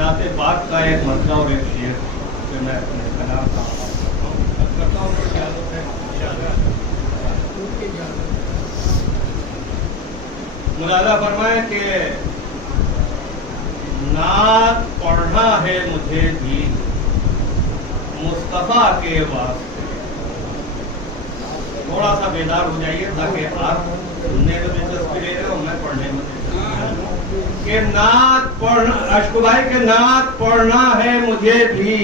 नाते पाक का एक मसला और एक शेर जो मैं अपने कलाम का करता हूँ तो मुलाजा फरमाए कि नात पढ़ना है मुझे भी मुस्तफ़ा के वास्ते। थोड़ा सा बेदार हो जाइए ताकि आप सुनने में दिलचस्पी ले रहे हो, मैं पढ़ने में कि नात पढ़ना, अशक भाई के नात पढ़ना है मुझे भी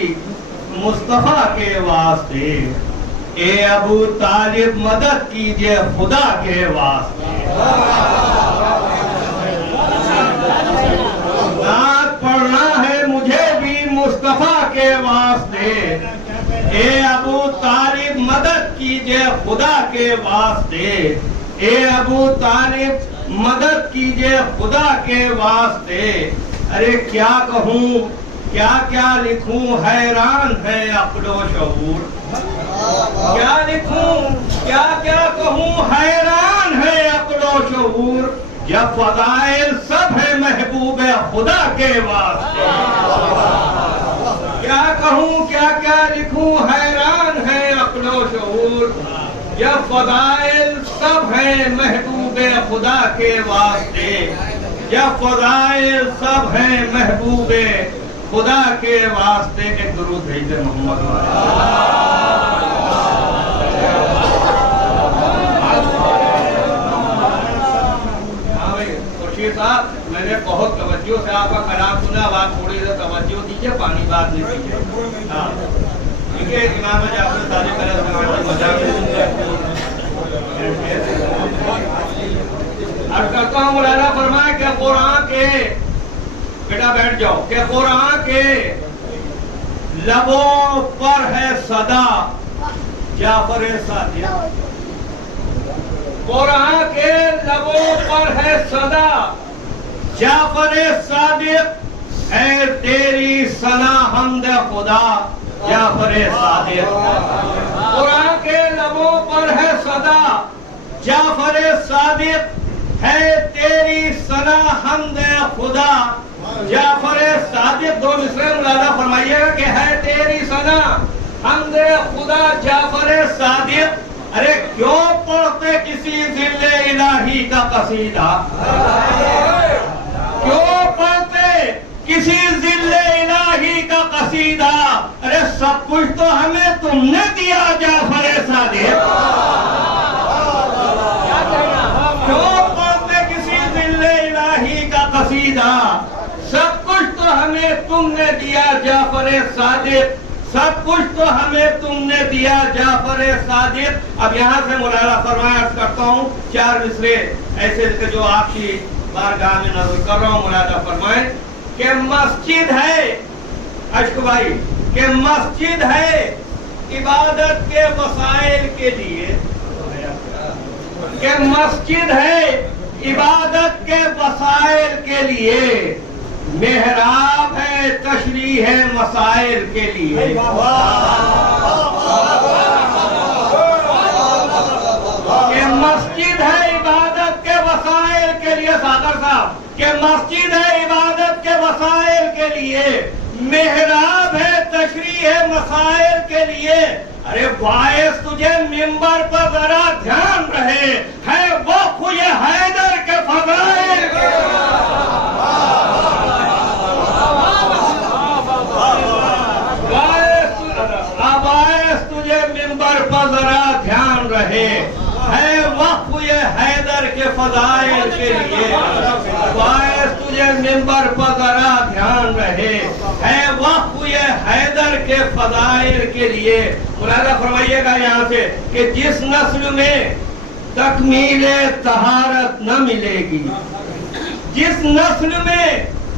मुस्तफ़ा के वास्ते। ए अबू तालिब मदद कीजिए खुदा के वास्ते। नात पढ़ना है मुझे भी मुस्तफ़ा के वास्ते। ए अबू तालिब मदद कीजिए खुदा के वास्ते। ए अबू तालिब मदद कीजिए खुदा के वास्ते। अरे क्या कहूँ क्या क्या लिखूं, हैरान है अक्लो शऊर। क्या लिखूं क्या क्या कहूँ, हैरान है अक्लो शऊर। जब फज़ाइल सब है महबूब खुदा के वास्ते। क्या कहूँ क्या क्या लिखूं, हैरान है अक्लो शऊर। जब फज़ाइल सब है महबूब खुदा के वास्ते। जब फज़ाइल सब है महबूब खुदा के वास्ते। एक दुरूद भेज दे मोहम्मद। साहब मैंने बहुत तवज्जो से आपका कलाम सुना, बात थोड़ी सी तवज्जो दीजिए, पानी बात नहीं कीजिए। हाँ ठीक है, इमाम जाफर सादिक अर्ज करता हूँ मौलाना फरमाए कि कुरान के, बेटा बैठ जाओ, कि कुरान के लबों पर है सदा जाफर सादिक। कुरान के लबों पर है सदा जाफर सादिक। है तेरी सना हमद खुदा जाफर सादिक। कुरान के लबों पर है सदा जाफर सादिक। है तेरी सना हमद खुदा जाफर सादिक। दो मिसरे मुलाजा फरमाइएगा कि है तेरी सना हमद खुदा जाफर सादिक। अरे क्यों पढ़ते किसी जिल्ले इलाही का कसीदा? क्यों पढ़ते किसी जिल्ले इलाही का कसीदा? अरे सब कुछ तो हमें तुमने दिया जाफर सादिक। क्यों पढ़ते किसी जिल्ले इलाही का कसीदा? सब कुछ तो हमें तुमने दिया जाफर सादिक। सब कुछ तो हमें तुमने दिया जाफर सादिक। अब यहाँ से मौलाना फरमाया करता हूँ चार मिसरे ऐसे जो आपकी बारगाह में नज़र कर रहा हूँ। मौलाना फरमाए कि मस्जिद है, अशक भाई, कि मस्जिद है इबादत के वसाइल के लिए। कि मस्जिद है इबादत के वसाइल के लिए। मेहराब है तशरीह है मसाइल के लिए। कि मस्जिद है इबादत के वसाइल के लिए। सागर साहब, कि मस्जिद है इबादत के वसाइल के लिए। मेहराब है तशरीह है मसाइल के लिए। अरे वाइस तुझे मिंबर पर जरा ध्यान रहे, है वो खुए हैदर के फज़ाइल के। जरा ध्यान रहे, है वक्त ये हैदर के फज़ाइल के लिए। वाइस तुझे मिंबर पर जरा ध्यान रहे, है वक्त ये हैदर के फज़ाइल के लिए। मुलाजा फरमाइएगा यहाँ से कि जिस नस्ल में तकमीले तहारत न मिलेगी, जिस नस्ल में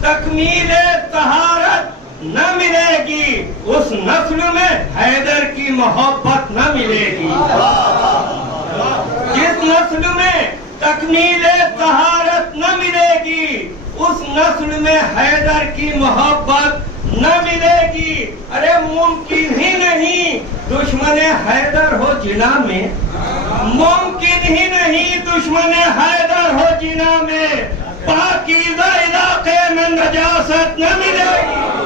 तकमीले तहारत न मिलेगी, उस नस्ल में हैदर की मोहब्बत न मिलेगी। जिस नस्ल में तकमीले तहारत न मिलेगी, उस नस्ल में हैदर की मोहब्बत न मिलेगी। अरे मुमकिन ही नहीं दुश्मन हैदर हो जिना में। मुमकिन ही नहीं दुश्मन हैदर हो जिना में। पाकीज़ा इलाके में नजासत न मिलेगी।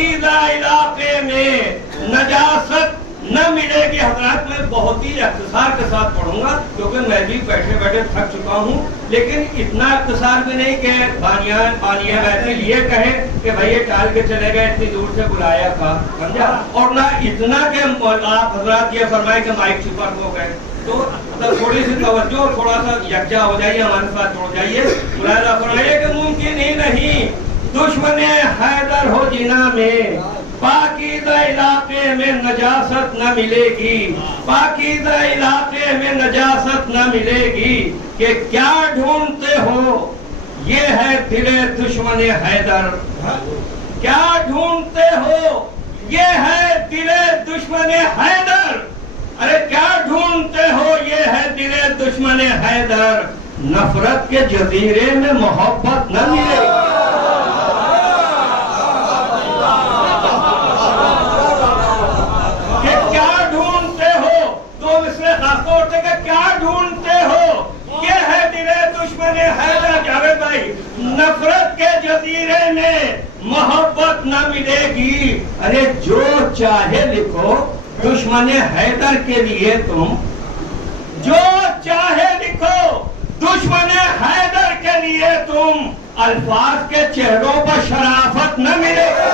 پاکیزہ علاقے میں نجاست نہ ملے گی. حضرات میں بہت ہی اختصار کے ساتھ پڑھوں گا کیونکہ میں بھی بیٹھے بیٹھے تھک چکا ہوں, لیکن اتنا اختصار بھی نہیں کہ بانیہ محفل یہ کہے کہ بھائی یہ ٹال کے چلے گئے, اتنی دور سے بلایا تھا, سمجھا, اور نہ اتنا کہ آپ حضرات یہ فرمائے کہ مائک چھپر ہو گئے. تو تھوڑی سی توجہ, تھوڑا سا یکجا ہو جائیے, ہمارے ساتھ جڑ جائیے. ملاحظہ فرمائیے کہ ممکن ہی نہیں دشمن حیدر ہو جنا میں پاکیزہ علاقے میں نجاست نہ ملے گی, پاکیزہ علاقے میں نجاست نہ ملے گی. کہ کیا ڈھونڈتے ہو یہ ہے دل دشمن حیدر, کیا ڈھونڈتے ہو یہ ہے دل دشمن حیدر, ارے کیا ڈھونڈتے ہو یہ ہے دل دشمن حیدر. نفرت کے جزیرے میں محبت نہ ملے گی. نفرت کے جزیرے میں محبت نہ ملے گی. ارے جو چاہے لکھو دشمن حیدر کے لیے تم, جو چاہے لکھو دشمن حیدر کے لیے تم, الفاظ کے چہروں پر شرافت نہ ملے گی.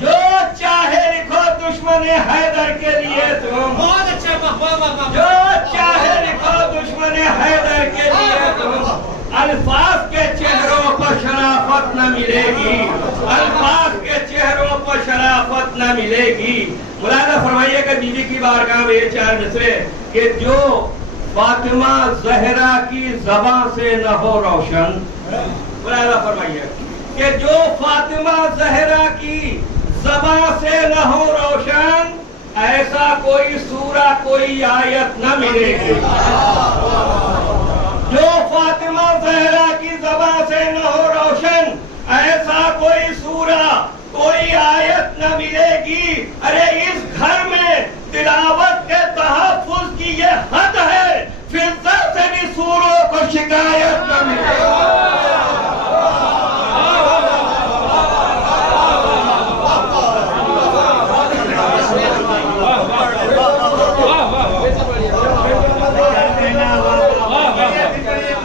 جو چاہے لکھو دشمن حیدر کے لیے تم, جو چاہے لکھو دشمن حیدر کے لیے تم, الفاظ کے چہروں پر شرافت نہ ملے گی, الفاظ کے چہروں پر شرافت نہ ملے گی. ملاحظہ فرمائیے کہ بی بی کی بارگاہ میں یہ چار مصرے کہ جو فاطمہ زہرا کی زبان سے نہ ہو روشن. ملاحظہ فرمائیے کہ جو فاطمہ زہرا کی زبان سے نہ ہو روشن, ایسا کوئی سورہ کوئی آیت نہ ملے گی. جو فاطمہ زہرا کی زبان سے نہ ہو روشن, ایسا کوئی سورہ کوئی آیت نہ ملے گی. ارے اس گھر میں تلاوت کے تحفظ کی یہ حد ہے, فضہ سے بھی سوروں کو شکایت نہ ملے گی.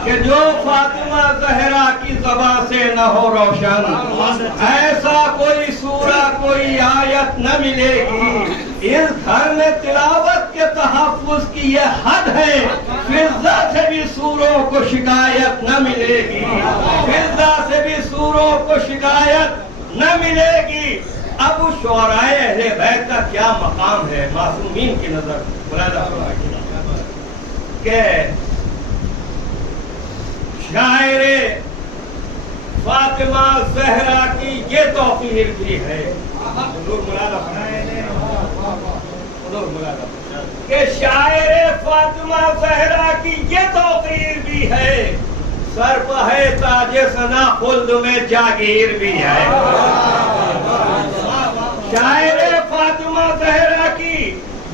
کہ جو فاطمہ زہرا کی زبان سے نہ ہو روشن, ایسا کوئی سورہ کوئی آیت نہ ملے گی. اس گھر میں تلاوت کے تحفظ کی یہ حد ہے, فضہ سے بھی سوروں کو شکایت نہ ملے گی, فضہ سے بھی سوروں کو شکایت نہ ملے گی. اب شعرائے اہل بیت کا کیا مقام ہے معصومین کی نظر. ملاحظہ کہ شاعر فاطمہ زہرا کی یہ توقیر بھی ہے کہ شاعر فاطمہ زہرا کی یہ توقیر بھی ہے, سر پہ ہے تاج ثنا خلد میں جاگیر بھی ہے. شاعر فاطمہ زہرا کی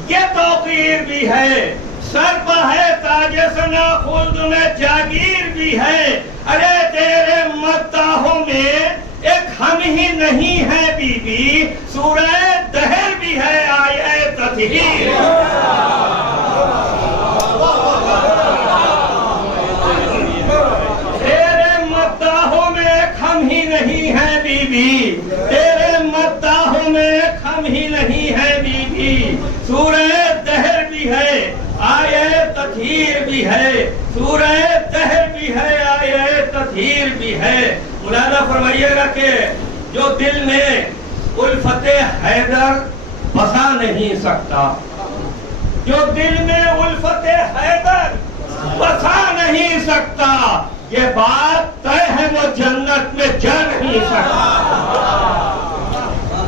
یہ توقیر بھی ہے, سر پہ ہے تاج ثنا خلد میں جاگیر بھی ہے. ارے تیرے مداحوں میں ایک ہم ہی نہیں ہے بی بی, سورہ دہر بھی ہے آیہ تطہیر. تیرے مداحوں میں ایک ہم ہی نہیں ہے بی بی, تیرے مداحوں میں ایک ہم ہی نہیں ہے بی بی, سورہ دہر بھی ہے آیہ تطہیر بھی ہے, سورہ دہر بھی ہے آیہ تطہیر بھی ہے. ملاحظہ فرمائیے گا کہ جو دل میں الفت حیدر بسا نہیں سکتا, جو دل میں الفت حیدر بسا نہیں سکتا, یہ بات طے ہے وہ جنت میں جا نہیں سکتا.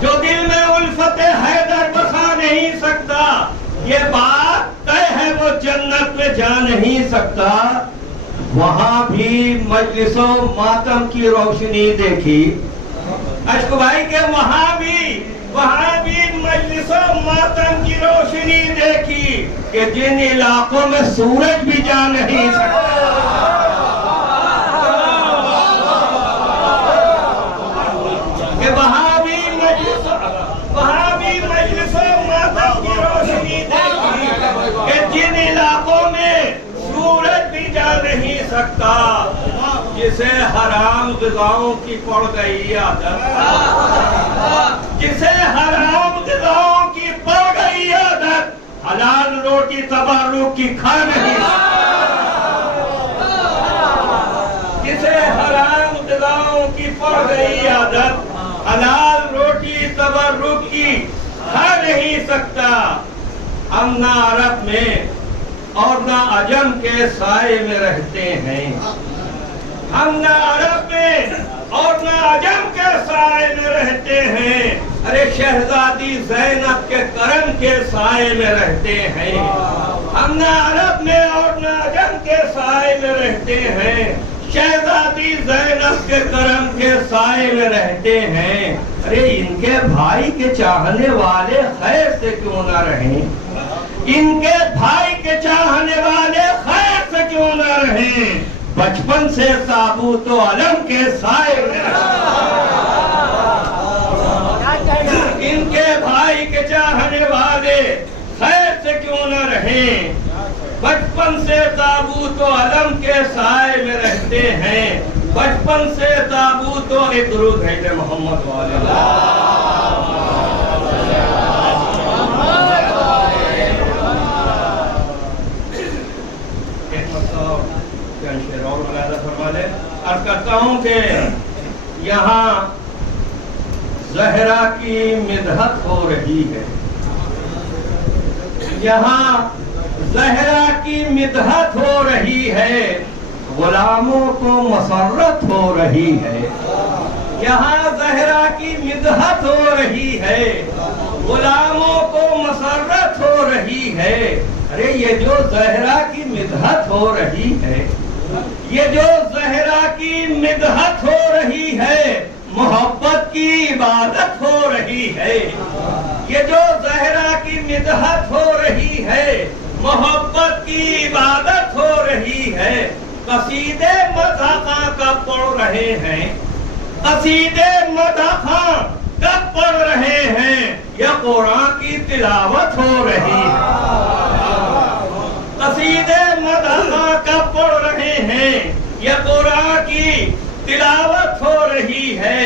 جو دل میں الفت حیدر بسا نہیں سکتا, یہ بات طے ہے وہ جنت میں جا نہیں سکتا. وہاں بھی مجلس و ماتم کی روشنی دیکھی اشک بھائی کہ وہاں بھی مجلس و ماتم کی روشنی دیکھی کہ جن علاقوں میں سورج بھی جا نہیں سکتا, जिसे हराम ग़िज़ाओं की पड़ गई आदत, जिसे हराम ग़िज़ाओं की पड़ गई आदत, हलाल रोटी तबर्रुक की खा नहीं, जिसे हराम ग़िज़ाओं की पड़ गई आदत, हलाल रोटी तबर्रुक की खा नहीं सकता। हम ना अरब में और ना अजम के साए में रहते हैं, हम ना अरब में और ना अजम के साए में रहते हैं। अरे शहजादी ज़ैनब के करम के साए में रहते हैं, हम ना अरब में और ना अजम के साए में रहते हैं। शहजादी ज़ैनब के करम के साए में रहते हैं। अरे इनके भाई के चाहने वाले खैर से क्यों ना रहें, इनके भाई के चाहने वाले खैर से क्यों ना रहें। बचपन से ताबूत तो अलम के साए में, इनके भाई के चाहने वाले खैर से क्यों ना रहें। बचपन से ताबूत तो अलम के साए में रहते हैं, बचपन से ताबूत तो एक दुरूद है मोहम्मद वाले। अर्ज करता हूँ कि यहाँ ज़हरा की मिदहत हो रही है, यहाँ ज़हरा की मिदहत हो रही है, गुलामों को मसर्रत हो रही है। यहाँ ज़हरा की मिदहत हो रही है, गुलामों को मसर्रत हो रही है। अरे ये जो ज़हरा की मिदहत हो रही है, ये जो ज़हरा की मिदहत हो रही है, मोहब्बत की इबादत हो रही है। ये जो ज़हरा की मिदहत हो रही है, मोहब्बत की इबादत हो रही है। कसीदे मदहा कब पढ़ रहे हैं, कसीदे मदहा कब पढ़ रहे हैं, या कुरान की तिलावत हो रही है। कसीदे मदहा कब पढ़ रहे हैं, या कुरान की तिलावत हो रही है।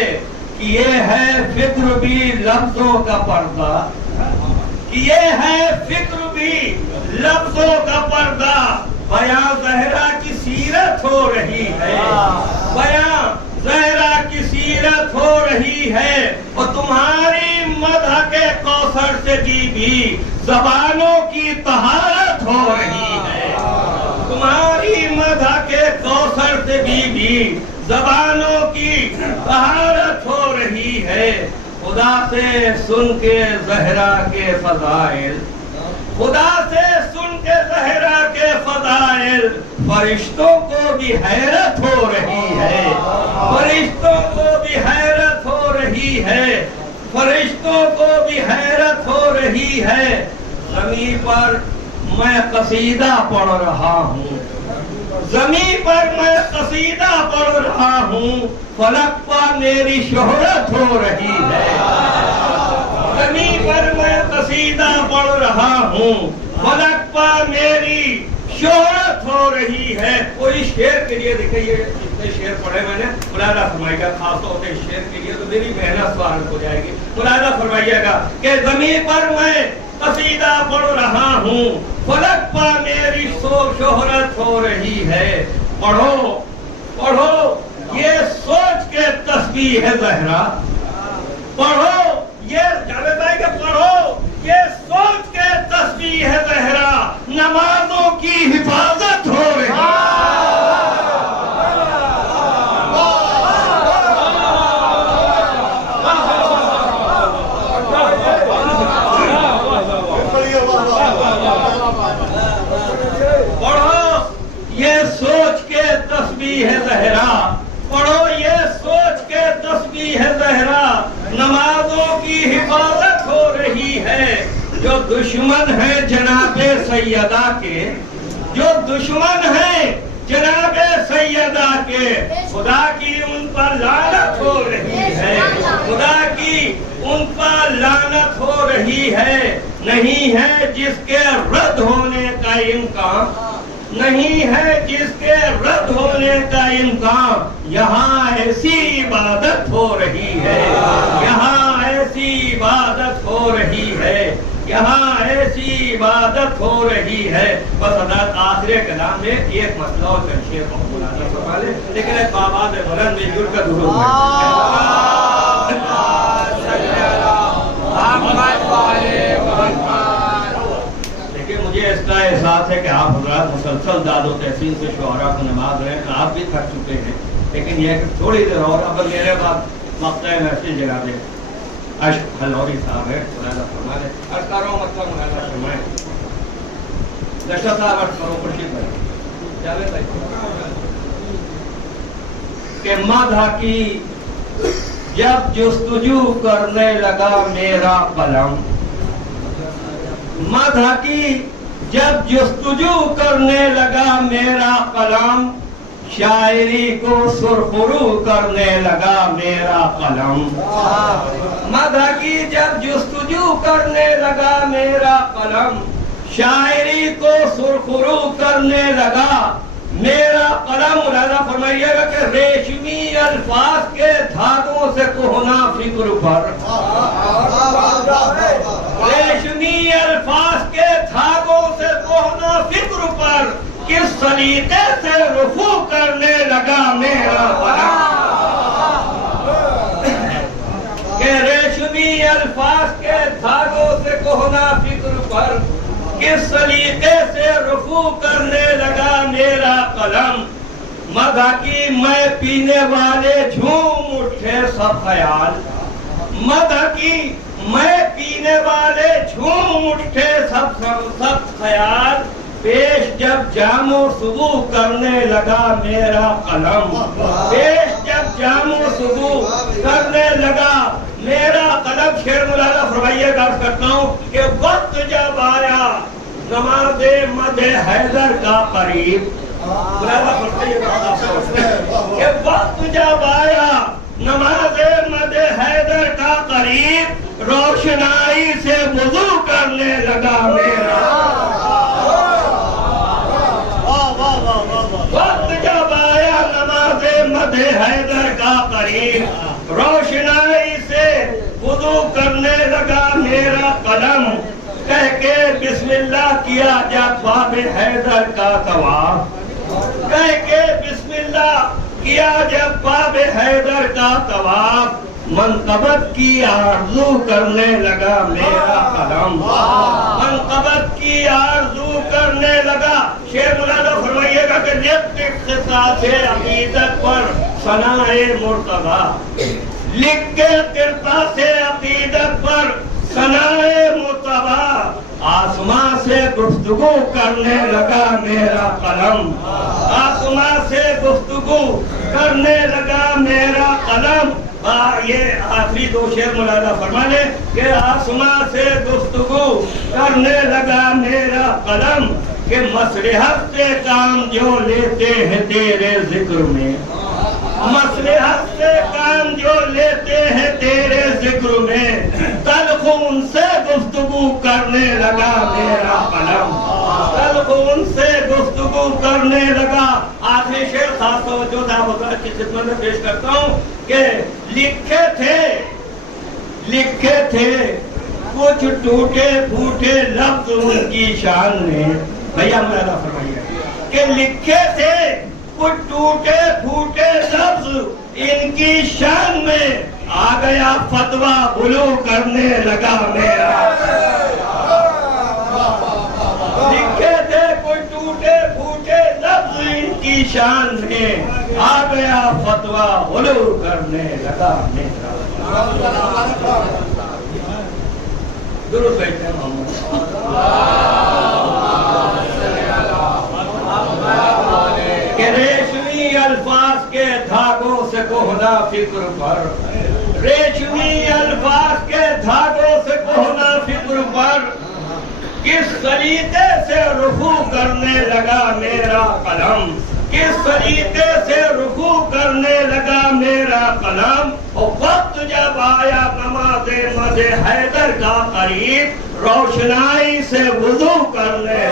कि ये है फिक्र भी लफ्जों का पर्दा, कि ये है फिक्र भी लफ्जों का पर्दा। बयां ज़हरा की सीरत हो रही है, बयां ज़हरा की सीरत हो रही है। और तुम्हारी मदह के कौसर से भी ज़बानों की तहारत हो रही है, तुम्हारी मदह के कौसर से भी ज़बानों की तहारत हो रही है। खुदा से सुन के ज़हरा के फ़ज़ाइल, खुदा से सुन के ज़हरा के फ़ज़ाइल, फरिश्तों को भी हैरत हो रही है, फरिश्तों को भी हैरत हो रही है, फरिश्तों को भी हैरत हो रही है। ज़मीन पर मैं कसीदा पढ़ रहा हूँ, ज़मीन पर मैं कसीदा पढ़ रहा हूँ, फलक पर मेरी शोहरत हो रही है। ज़मीन पर मैं कसीदा पढ़ रहा हूँ, फलक पर मेरी शोहरत हो रही है। कोई शेर के लिए देखिए, इतने शेर पढ़े मैंने, मुलाहिजा फरमाइएगा, खास तौर से शेर के लिए तो मेरी मेहनत स्वागत हो जाएगी। मुलाहिजा फरमाइएगा कि ज़मीन पर मैं कसीदा पढ़ रहा हूँ, फलक पर मेरी शोहरत हो रही है। पढ़ो पढ़ो ये सोच के तस्बीह है ज़हरा, पढ़ो ये जावेद भाई के पढ़ो ये सोच के तस्बीह है ज़हरा, नमाजों की हिफाजत हो रही है। तस्बीह है ज़हरा, पढ़ो ये सोच के तस्बीह है ज़हरा, नमाजों की हिफाजत हो रही है। जो दुश्मन है जनाबे सैयदा के, जो दुश्मन है जनाबे सैयदा के, खुदा की उन पर लानत हो रही है, खुदा की उन पर लानत हो रही है। नहीं है जिसके रद्द होने का इम्कान, نہیں ہے جس کے رد ہونے کا امکان. یہاں ایسی عبادت ہو رہی ہے, یہاں ایسی عبادت ہو رہی ہے, یہاں ایسی عبادت ہو رہی ہے. بس حضرت آخر کلام میں ایک مسئلہ اور تنشیر کو بلانا فرما لے, لیکن ایک آواز بلند میں جڑ کر درود لیکن مجھے اس کا احساس ہے کہ آپ حضرات مسلسل داد و تحسین سے شعراء کو نماز رہے ہیں, آپ بھی تھک چکے ہیں, لیکن یہ کہ تھوڑی دیر اور اب میرے بعد مقطع محفل جگہ دے اشک حلوری صاحب ہے, خدا فرما دے. عرض کر رہا ہوں مطلب مولانا فرمائیں. لشکر صاحب عرض کرو خورشید بھائی جاوید بھائی کہ مدح کی جب جستجو کرنے لگا میرا قلم, مدح کی جب جستجو کرنے لگا میرا قلم, شاعری کو سرخرو کرنے لگا میرا قلم. مدح کی جب جستجو کرنے لگا میرا قلم, شاعری کو سرخرو کرنے لگا میرا قلم. مولانا فرمائیے گا کہ ریشمی الفاظ کے دھاگوں سے کوہنا فکر پر, ریشمی الفاظ کے دھاگوں سے کوہنا فکر پر کس سلیقے سے رفو کرنے لگا میرا قلم. کہ ریشمی الفاظ کے دھاگوں سے کوہنا فکر پر کس سلیقے سے رفو کرنے لگا میرا قلم. مدح کی میں پینے والے جھوم اٹھے سب خیال, مدح کی میں پینے والے جھوم اٹھے سب خیال, پیش جب جام و صبح کرنے لگا میرا قلم, پیش جب جام و صبح کرنے لگا میرا قلم. شعر مولانا فرمائیے گا کرتا ہوں کہ وقت جب آیا نماز مدح حیدر کا قریب, مولانا فرمائیے گا کہ وقت جب آیا نماز مدح حیدر کا قریب, روشنائی سے وضو کرنے لگا میرا. وقت جب آیا نماز مدح حیدر کا قریب, روشنائی سے وضو کرنے لگا میرا قلم. کہہ کے بسم اللہ کیا جب باب حیدر کا طواف, کہہ کے بسم اللہ کیا جب باب حیدر کا طواف, منقبت کی آرزو کرنے لگا میرا قلم, منقبت کی آرزو کرنے لگا. شیخ مولانا فرمائیے گا کہ لکھ اختصاص عقیدت پر ثنائے مرتضی, لکھ کے اختصاص عقیدت پر ثنائے مرتضی, آسمان سے گفتگو کرنے لگا میرا قلم, آسمان سے گفتگو کرنے لگا میرا قلم. یہ آخری دو شعر مولانا فرمانے کہ آسمان سے گفتگو کرنے لگا میرا قلم. کہ مصلحت سے کام جو لیتے ہیں تیرے ذکر میں, مصلحت سے کام جو لیتے ہیں تیرے ذکر میں, تلخون سے گفتگو کرنے لگا میرا قلم, تلخون سے گفتگو کرنے لگا. آخری شعر خاص توجہ تھا حضرات کی خدمت میں پیش کرتا ہوں کہ لکھے تھے کچھ ٹوٹے پھوٹے لفظ ان کی شان میں. بھیا مولانا فرمائیے کہ لکھے تھے کچھ ٹوٹے پھوٹے لفظ ان کی شان میں, آ گیا فتویٰ غلو کرنے لگا میرا. لکھے تھے کچھ ٹوٹے پھوٹے لفظ ان کی شان میں, آ گیا فتویٰ غلو کرنے لگا میرا. درود بیٹھے محمد. کہ ریشمی الفاظ کے دھاگوں سے کوہنا فکر پر, ریشمی الفاظ کے دھاگوں سے کوہنا فکر پر کس سلیقے سے رفو کرنے لگا میرا قلم, کس طریقے سے رکوع کرنے لگا میرا قلم. اور وقت جب آیا نماز مدح حیدر کا قریب, روشنائی سے وضو کرنے